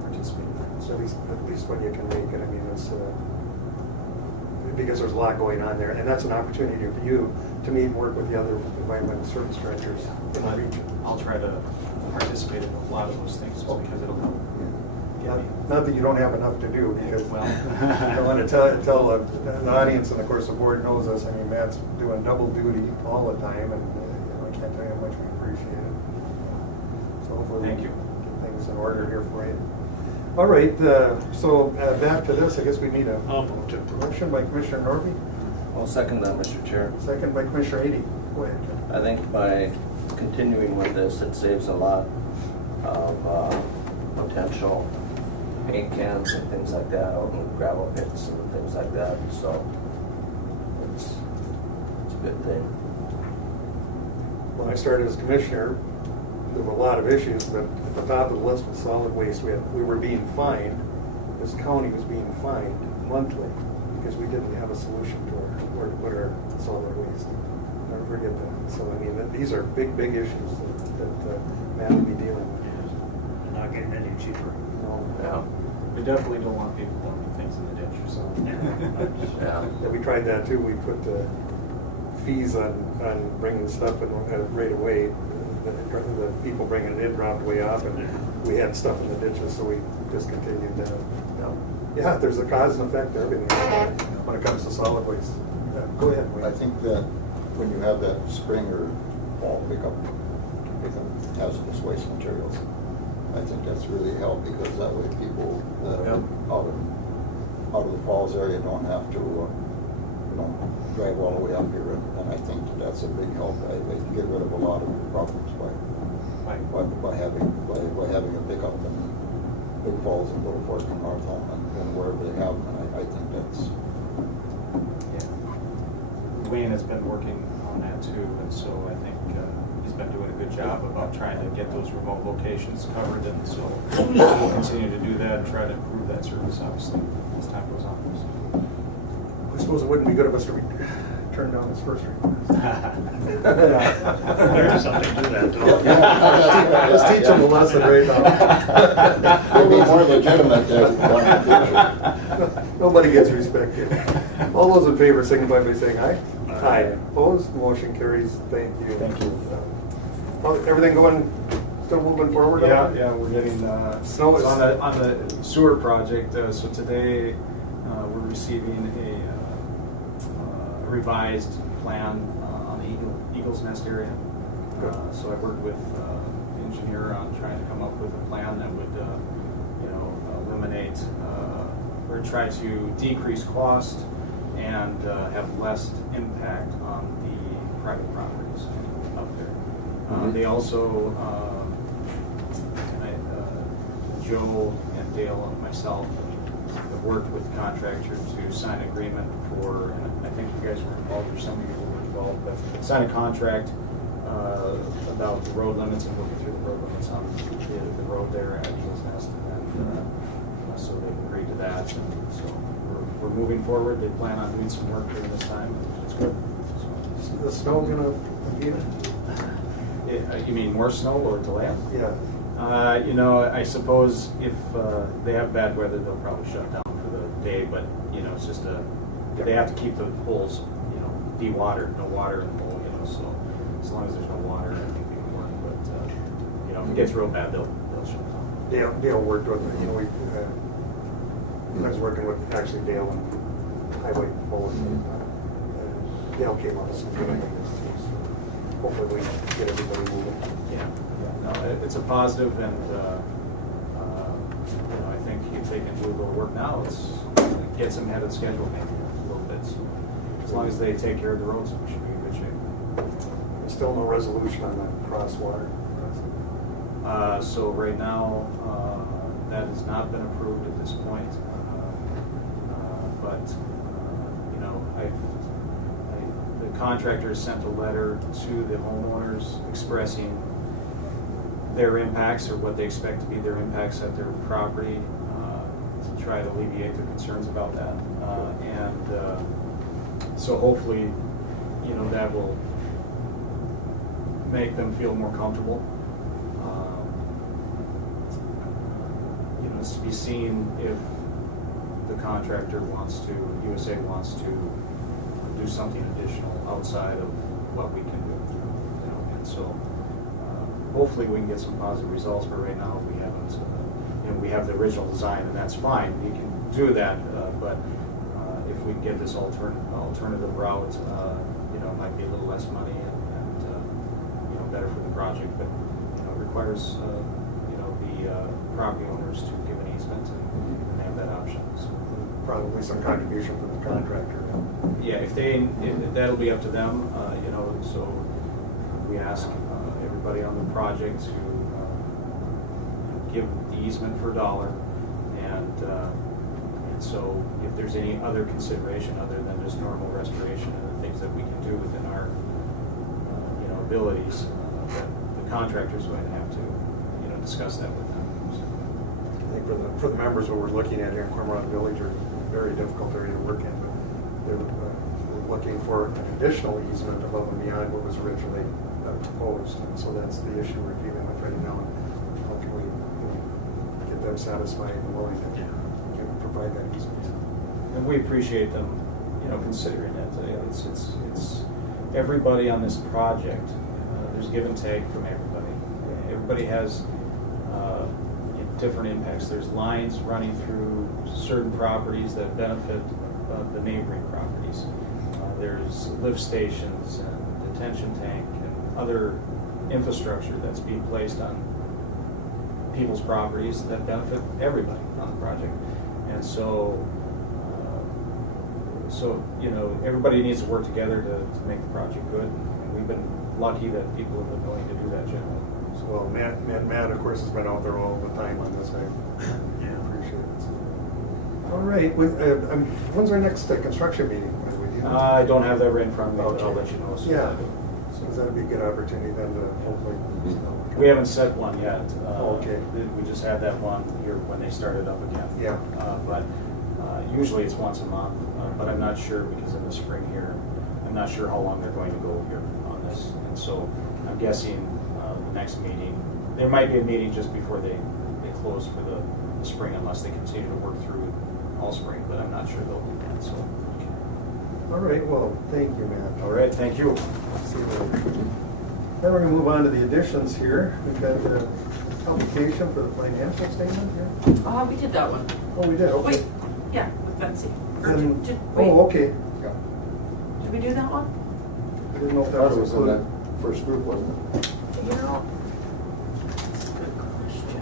participate. So at least when you can make it, I mean, it's, because there's a lot going on there, and that's an opportunity for you to meet and work with the other environmental service directors in the region. I'll try to participate in a lot of those things just because it'll help. Not that you don't have enough to do, because Well. I want to tell the audience, and of course the board knows us, I mean, Matt's doing double duty all the time, and I can't tell you how much we appreciate it. So hopefully we Thank can you. get things in order here for you. All right, so back to this, I guess we need a motion by Commissioner Norby, I'll second that, Mr. Chair. second by Commissioner Ady. Go ahead, Jim. I think by continuing with this, it saves a lot of potential paint cans and things like that out in gravel pits and things like that, so it's a good thing. When I started as commissioner, there were a lot of issues, but at the top of the list was solid waste. We were being fined, this county was being fined monthly because we didn't have a solution to where to put our solid waste. Never forget that. So, I mean, these are big, big issues that Matt will be dealing with. They're not getting any cheaper. No. Yeah. We definitely don't want people dumping things in the ditch or something. Yeah. Yeah, we tried that too. We put fees on bringing stuff in right away. The people bringing it in dropped way off, and we had stuff in the ditches, so we discontinued that. Yeah, there's a cause and effect to everything when it comes to solid waste. Go ahead, Wayne. I think that when you have that spring or fall pickup with hazardous waste materials, I think that's really helped, because that way people that are out of the falls area don't have to drive all the way up here, and I think that's a big help. They can get rid of a lot of problems by having a pickup in Big Falls and Little Fork and North Home and wherever they have them. And I think that's. Yeah. Wayne has been working on that too, and so I think he's been doing a good job about trying to get those remote locations covered, and so we'll continue to do that and try to improve that service, obviously, as time goes on. I suppose it wouldn't be good of us to turn down this first request. There's something to that, though. Let's teach them a lesson right now. It'll be more legitimate than Nobody gets respected. All those in favor signify by saying aye. Aye. Opposed? Motion carries. Thank you. Thank you. Everything going, still moving forward? Yeah, we're getting Snow is on the sewer project. So today we're receiving a revised plan on the Eagles Nest area. So I worked with the engineer on trying to come up with a plan that would, eliminate or try to decrease cost and have less impact on the private properties up there. They also, Joe and Dale and myself have worked with the contractor to sign an agreement for, and I think you guys were involved, or some of you were involved, but sign a contract about the road limits and working through the road limits on the road there at Eagles Nest. And so they agreed to that. And so we're moving forward. They plan on doing some work during this time. It's good. Is the snow gonna beat it? You mean more snow or delay? Yeah. I suppose if they have bad weather, they'll probably shut down for the day, but, it's just they have to keep the holes, de-watered, no water in the hole, so as long as there's no water, I think they can work, but, if it gets real bad, they'll shut down. Dale worked with, I was working with actually Dale and Highway Bulletin. Dale came up with some good ideas too, so hopefully we get everybody moving. Yeah, no, it's a positive, and I think if they can do a little work now, it gets them ahead of schedule maybe a little bit. So as long as they take care of the roads, we should be in good shape. There's still no resolution on that crosswater. So right now, that has not been approved at this point. But the contractor sent a letter to the homeowners expressing their impacts, or what they expect to be their impacts at their property, to try to alleviate their concerns about that. So hopefully, you know, that will make them feel more comfortable. You know, it's to be seen if the contractor wants to, USA wants to do something additional outside of what we can do. You know, and so hopefully we can get some positive results, but right now we haven't, you know, we have the original design and that's fine, we can do that, but if we can get this alternative route, you know, it might be a little less money and you know, better for the project, but you know, it requires, you know, the property owners to give an easement and have that option. So, Probably some contribution from the contractor. yeah, if that'll be up to them, you know, so we ask everybody on the project to give the easement for $1, and so if there's any other consideration other than just normal restoration and the things that we can do within our, you know, abilities, that the contractor's going to have to, you know, discuss that with them. I think for the members, what we're looking at here in Cormorant Village are very difficult area to work in, but they're looking for an additional easement above and beyond what was originally proposed. And so that's the issue we're dealing with right now. How can we get them satisfied and willing to provide that easement? And we appreciate them, you know, considering it. It's everybody on this project. There's give and take from everybody. Everybody has different impacts. There's lines running through certain properties that benefit the neighboring properties. There's lift stations and detention tank and other infrastructure that's being placed on people's properties that benefit everybody on the project. And so, you know, everybody needs to work together to make the project good. And we've been lucky that people have been willing to do that generally. So, well, Matt, of course, has been out there all the time on this. I appreciate it. All right. When's our next construction meeting? I don't have that right in front of me, but I'll Okay. let you know. So Yeah. So that'd be a good opportunity then to hopefully. we haven't set one yet. Okay. We just had that one here when they started up again. Yeah. But usually it's once a month, but I'm not sure because in the spring here, I'm not sure how long they're going to go here on this. And so I'm guessing the next meeting, there might be a meeting just before they close for the spring unless they continue to work through all spring, but I'm not sure they'll do that, so. All right. Well, thank you, Matt. All right, thank you. See you later. Then we're going to move on to the additions here. We've got the application for the financial statement here. We did that one. Oh, we did, okay. Wait, yeah, with Betsy. Or Then- wait, Oh, okay. did we do that one? I didn't know if I that thought was it was in that included. first group, wasn't it? You know, that's a good question.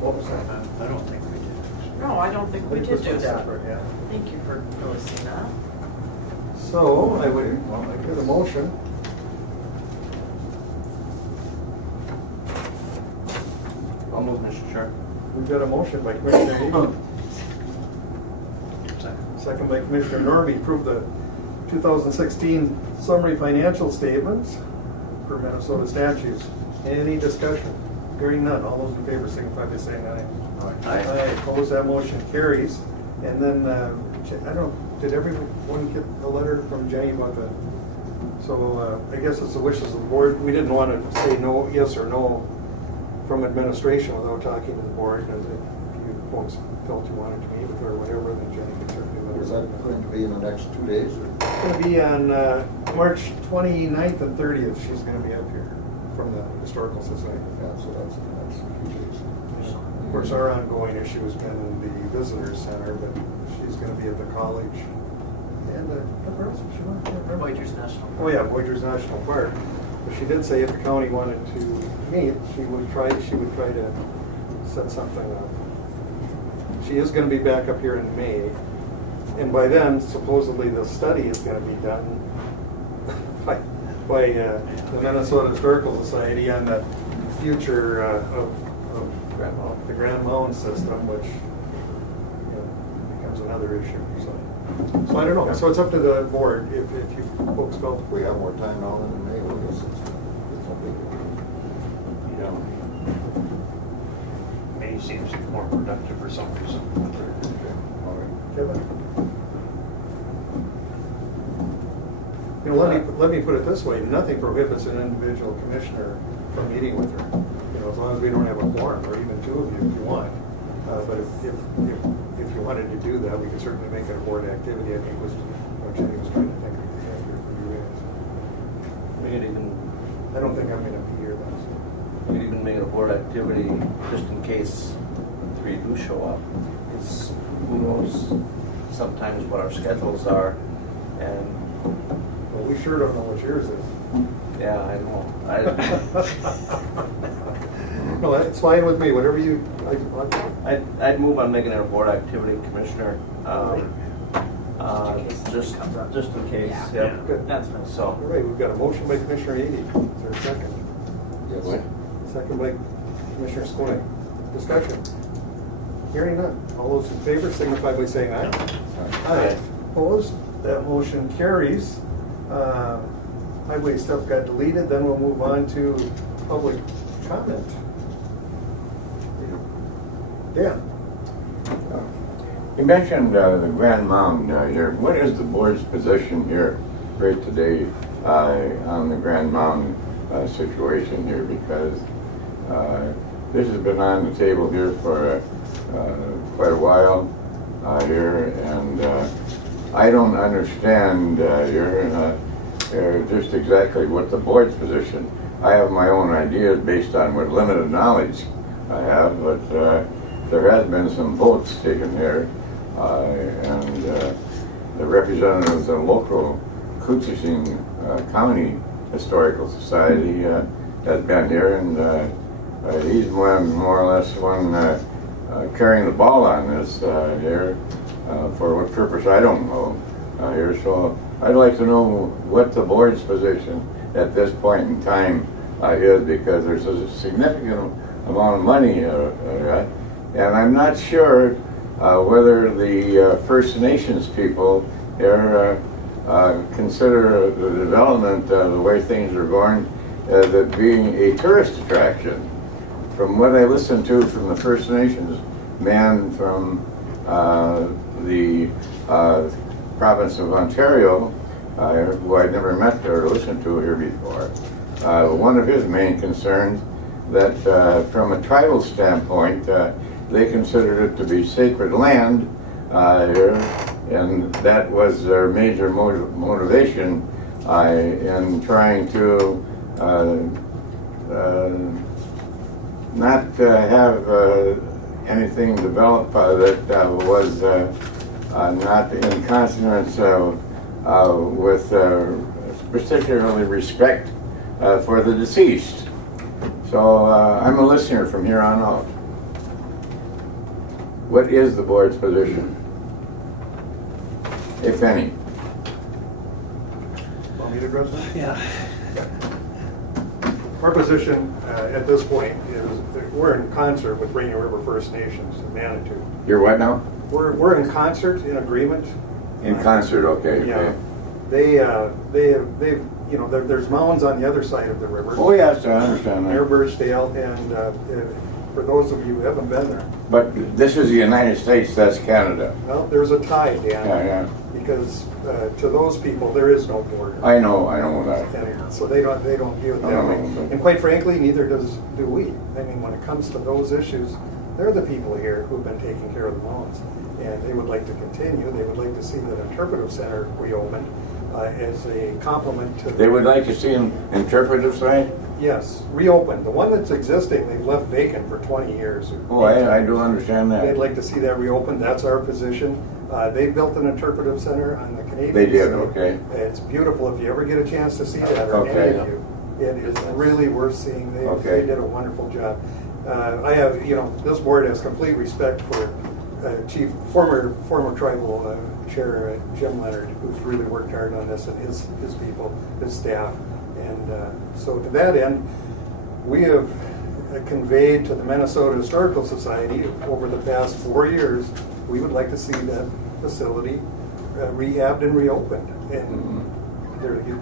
What was that? I don't think we did. No, I don't think we It did was do that. separate, yeah. Thank you for noticing that. So I get a motion. I'll move, Mr. Chair. We've got a motion by Commissioner Needham, Second. second by Commissioner Norby, approve the 2016 summary financial statements per Minnesota statutes. Any discussion? Hearing none. All those in favor signify by saying aye. Aye. Opposed, that motion carries. And then, I don't, did everyone get a letter from Jenny about that? So I guess it's the wishes of the board. We didn't want to say no, yes or no from administration without talking to the board. And if you folks felt you wanted to meet with her or whatever, then Jenny could certainly let Is her that know. going to be in the next 2 days? Or? It's going to be on March 29th and 30th. She's going to be up here from the Historical Society. Yeah, so that's 2 days. Of course, our ongoing issue has been the Visitor Center, but she's going to be at the college. And where else was she going? I can't remember. Voyageurs National Park. Oh yeah, Voyageurs National Park. But she did say if the county wanted to meet, she would try to set something up. She is going to be back up here in May, and by then supposedly the study is going to be done by the Minnesota Historical Society on the future of the Grand Mound system, which becomes another issue. So I don't know. So it's up to the board if you folks felt. If we have more time now than in May, I guess it's no big deal. May seems more productive for some reason. All right. Kevin? let me put it this way, nothing prohibits an individual commissioner from meeting with her. You know, as long as we don't have a quorum, or even two of you if you want. But if you wanted to do that, we could certainly make it a board activity, I think was what Jenny was trying to think of for you guys. We could even, I don't think I'm gonna be here then. we could even make it a board activity just in case the three do show up. Because who knows sometimes what our schedules are, and Well, we sure don't know what yours is. yeah, I know. No, it's fine with me, whatever you, I'd move on making it a board activity, Commissioner. Just in case, Yeah. yeah. good. That's fine. All So, right, we've got a motion by Commissioner Eby. Is there a second? Yes. Second by Commissioner Skoye. Discussion. Hearing none. All those in favor signify by saying aye. Aye. Opposed? That motion carries. Highway stuff got deleted, then we'll move on to public comment. Dan? You mentioned the Grand Mound here. What is the board's position here right today on the Grand Mound situation here? Because this has been on the table here for quite a while here, and I don't understand here just exactly what the board's position. I have my own ideas based on what limited knowledge I have, but there has been some votes taken here, and the representative of the local Kootzising County Historical Society has been here, and he's more or less one carrying the ball on this here. For what purpose, I don't know here. So I'd like to know what the board's position at this point in time is, because there's a significant amount of money and I'm not sure whether the First Nations people here consider the development the way things are going as it being a tourist attraction. From what I listened to from the First Nations man from the province of Ontario, who I'd never met or listened to here before, one of his main concerns that from a tribal standpoint, they considered it to be sacred land here, and that was their major motivation in trying to not have anything developed that was not in consonance with particularly respect for the deceased. So I'm a listener from here on out. What is the board's position, if any? Want me to address that? Yeah. Our position at this point is that we're in concert with Rainy River First Nations in Manitou. You're what now? We're in concert, in agreement. In concert, okay. Yeah. Okay. They've you know, there's mounds on the other side of the river. Oh yes, I understand Near that. Birchdale, and for those of you who haven't been there, But this is the United States, that's Canada. well, there's a tie, Dan. Yeah. Because to those people, there is no border. I know that. And so they don't deal with that. No. And quite frankly, neither do we. I mean, when it comes to those issues, they're the people here who've been taking care of the mounds. And they would like to continue. They would like to see that interpretive center reopened as a complement to. They would like to see an interpretive site? Yes, reopened. The one that's existing, they've left vacant for 20 years. Oh, I do understand that. They'd like to see that reopened. That's our position. They built an interpretive center on the Canadian They did, side. okay. It's beautiful. If you ever get a chance to see that, or Okay. any of you, it is really worth seeing. They Okay. did a wonderful job. I have, you know, this board has complete respect for former tribal chair Jim Leonard, who's really worked hard on this, and his people, his staff. And so to that end, we have conveyed to the Minnesota Historical Society over the past 4 years, we would like to see that facility rehabbed and reopened. And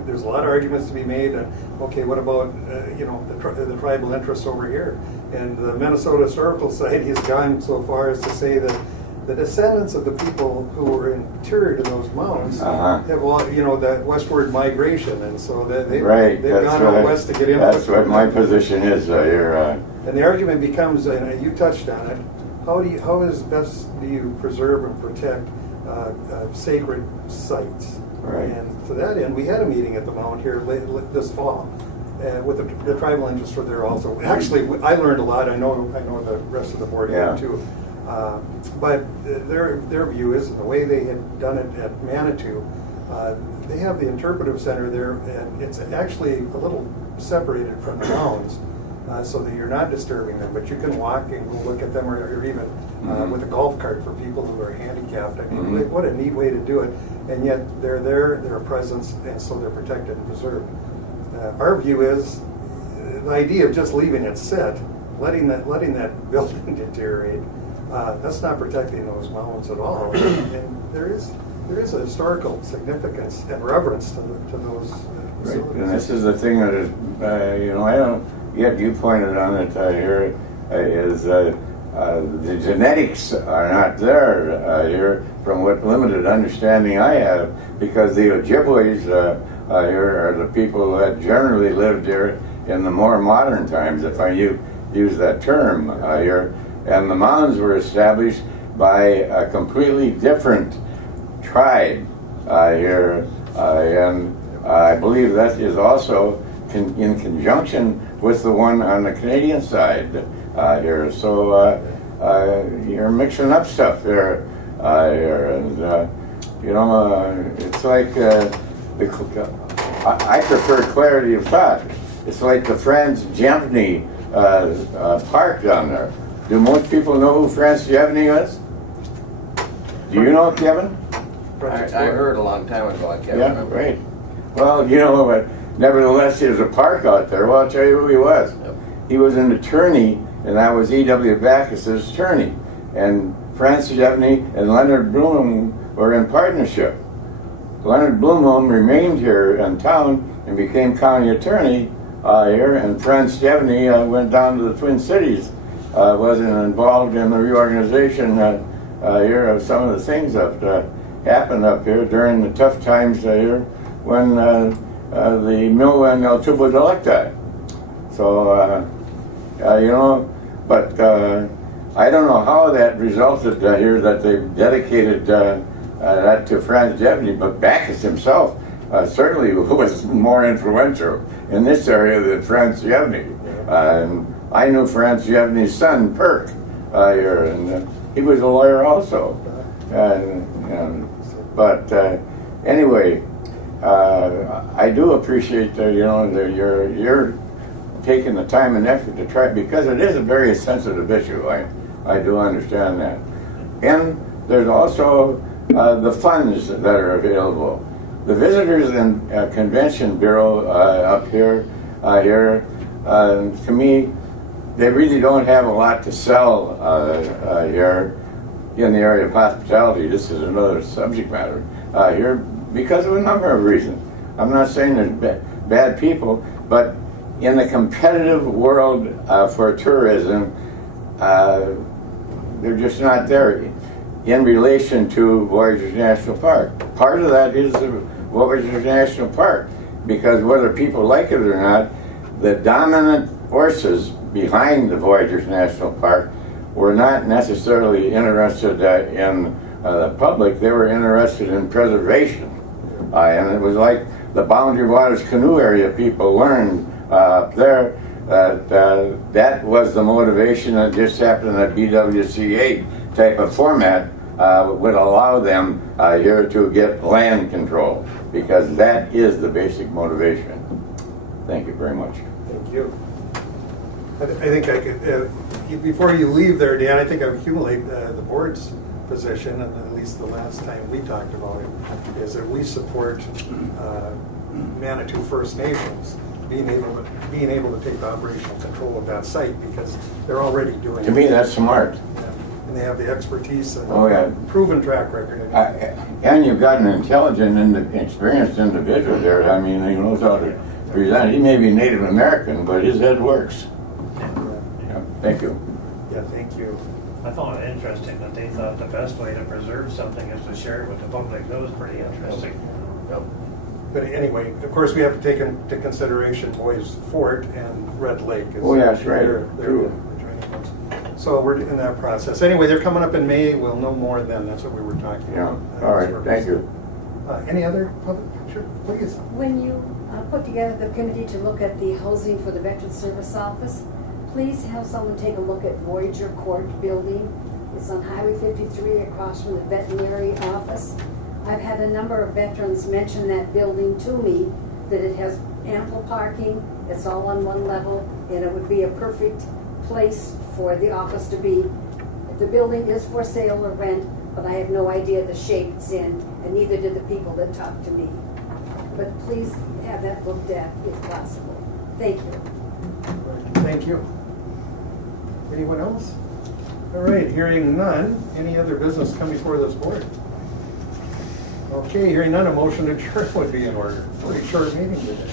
there's a lot of arguments to be made. Okay, what about you know, the tribal interests over here? And the Minnesota Historical Society has gone so far as to say that the descendants of the people who were interior to those mounds Uh-huh. have, that westward migration, and so they've Right, gone that's out what, west to get input. that's what my position is, And the argument becomes, and you touched on it, how is best do you preserve and protect sacred sites? Right. And to that end, we had a meeting at the Mount here this fall with the tribal interests were there also. Actually, I learned a lot. I know the rest of the board Yeah. did too. But their view is, the way they had done it at Manitou, they have the interpretive center there, and it's actually a little separated from the mounds, so that you're not disturbing them, but you can walk and go look at them, or even with a golf cart for people who are handicapped. I mean, what a neat way to do it, and yet they're there, they're a presence, and so they're protected and preserved. Our view is, the idea of just leaving it sit, letting that building deteriorate, that's not protecting those mountains at all. And there is a historical significance and reverence to those facilities. Right. And this is the thing that is, I don't, yet you pointed on it here, is the genetics are not there here from what limited understanding I have, because the Ojibways here are the people that generally lived here in the more modern times, if I use that term here. And the mounds were established by a completely different tribe here, and I believe that is also in conjunction with the one on the Canadian side here. So you're mixing up stuff there here, and it's like I prefer clarity of thought. It's like the Franz Jevny park down there. Do most people know who Franz Jevny was? Do you know Kevin? I heard a long time ago, I can't remember. Right. Well, but nevertheless, there's a park out there. Well, I'll tell you who he was. Yep. He was an attorney, and I was E.W. Backus's attorney. And Francis Jevny and Leonard Blumholm were in partnership. Leonard Blumholm remained here in town and became county attorney here, and Francis Jevny went down to the Twin Cities, wasn't involved in the reorganization here of some of the things that happened up here during the tough times here when the mill in El Tubo de Lecta. So, but I don't know how that resulted here, that they dedicated that to Franz Jevny, but Backus himself certainly was more influential in this area than Franz Jevny. And I knew Franz Jevny's son, Perk, here, and he was a lawyer also. But anyway, I do appreciate you're taking the time and effort to try, because it is a very sensitive issue. I do understand that. And there's also the funds that are available. The Visitors and Convention Bureau up here, to me, they really don't have a lot to sell here in the area of hospitality. This is another subject matter here because of a number of reasons. I'm not saying there's bad people, but in the competitive world for tourism, they're just not there in relation to Voyageurs National Park. Part of that is the Voyageurs National Park, because whether people like it or not, the dominant forces behind the Voyageurs National Park were not necessarily interested in the public. They were interested in preservation. And it was like the Boundary Waters Canoe Area people learned up there that was the motivation that just happened at BWCA type of format would allow them here to get land control, because that is the basic motivation. Thank you very much. Thank you. I think I could, before you leave there, Dan, I think I would accumulate the board's position, and at least the last time we talked about it, is that we support Manitou First Nations being able to take operational control of that site, because they're already doing it. To me, that's smart. Yeah. And they have the expertise and proven track record. And you've got an intelligent and experienced individual there. I mean, he knows how to present. He may be Native American, but his head works. Yeah. Thank you. Yeah, thank Thank you. I found it interesting that they thought the best way to preserve something is to share it with the public. That was pretty interesting. Yep. But anyway, of course, we have to take into consideration Boys Fort and Red Lake. Oh, yeah, that's right. They're True. the adjoining ones. So we're in that process. Anyway, they're coming up in May. We'll know more then. That's what we were talking Yeah, about. all right, thank you. Any other public? Sure, please. When you put together the committee to look at the housing for the Veteran Service Office, please have someone take a look at Voyager Court building. It's on Highway 53 across from the veterinary office. I've had a number of veterans mention that building to me, that it has ample parking, it's all on one level, and it would be a perfect place for the office to be. The building is for sale or rent, but I have no idea the shape it's in, and neither did the people that talked to me. But please have that looked at if possible. Thank you. Thank you. Anyone else? All right, hearing none. Any other business come before this board? Okay, hearing none, a motion to adjourn would be in order. Pretty short meeting today.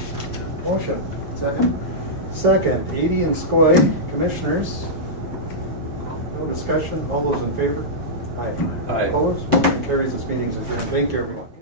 Motion. Second. Second, Edie and Skoye, commissioners. No discussion. All those in favor? Aye. Aye. Opposed? Motion carries. This meeting's adjourned. Thank you, everyone.